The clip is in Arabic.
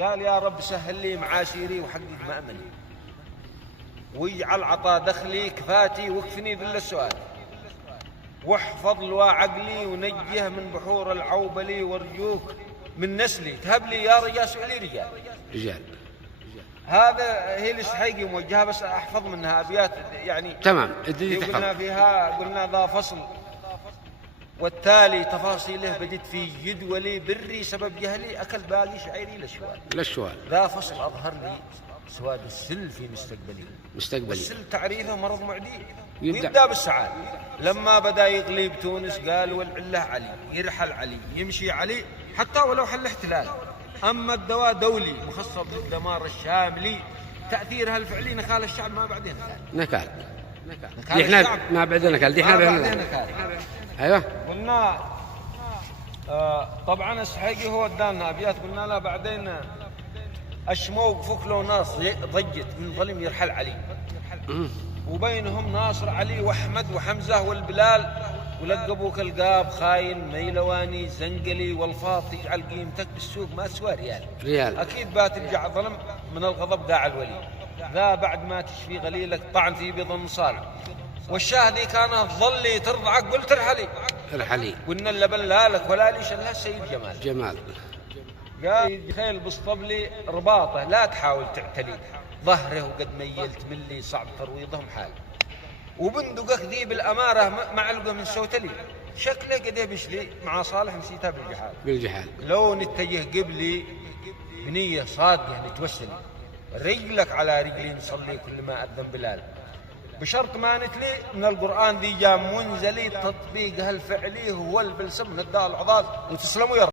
قال يا رب سهل لي معاشيري وحقق مأمني، واجعل عطا دخلي كفاتي واكفني ذل السؤال، واحفظ لوا عقلي ونجه من بحور العوبلي، وارجوك من نسلي تهب لي يا رجال سؤالي رجال. رجال. هذا هي الاستحقاقية موجهة، بس أحفظ منها أبيات يعني تمام. قلنا فيها قلنا ذا فصل والتالي تفاصيله بدت في جدولي بري سبب جهلي أكل باقي شعيري للشوال. ذا فصل أظهر لي سواد السل في مستقبلي. السل تعريفه مرض معدي ويبدأ بالسعادة. لما بدأ يغلي بتونس قال والعله علي، يرحل علي يمشي علي حتى ولو حل احتلال. أما الدواء دولي مخصب للدمار الشاملي، تأثيرها الفعلي نكال الشعب ما بعدين نكال. احنا ما بعدين نكال، ايوه قلنا طبعا السحيقي هو ادانا ابيات قلنا لا بعدين الشموق فوق له ناس ضجت من ظلم يرحل علي، وبينهم ناصر علي واحمد وحمزه والبلال، ولقبوك القاب خاين ميلواني زنقلي، والفاط يجعل قيمتك بالسوق ما تسوى ريال. اكيد بترجع ظلم من الغضب داع الولي، ذا بعد ما تشفي غليلك طعن في بيض النصال، والشاه ذي كانت ظلي ترضعك قلت ارحلي، قلنا اللبن لا لك ولا ليش لها السيد جمال. قال خيل بسطبلي رباطه لا تحاول تعتلي، ظهره وقد ميلت ملي صعب ترويضهم حال، وبندقك ذي بالأمارة معلقة من سوتلي، شكله قد يبشلي مع صالح نسيتها بالجحال. لو نتجه قبلي بنية صادقة نتوسلي، رجلك على رجلي نصلي كل ما أذن بلال، بشرط ما نتلي من القرآن ذي جاء منزلي تطبيقها الفعلي هو البلسم ندى العضال. وتسلموا يا رب.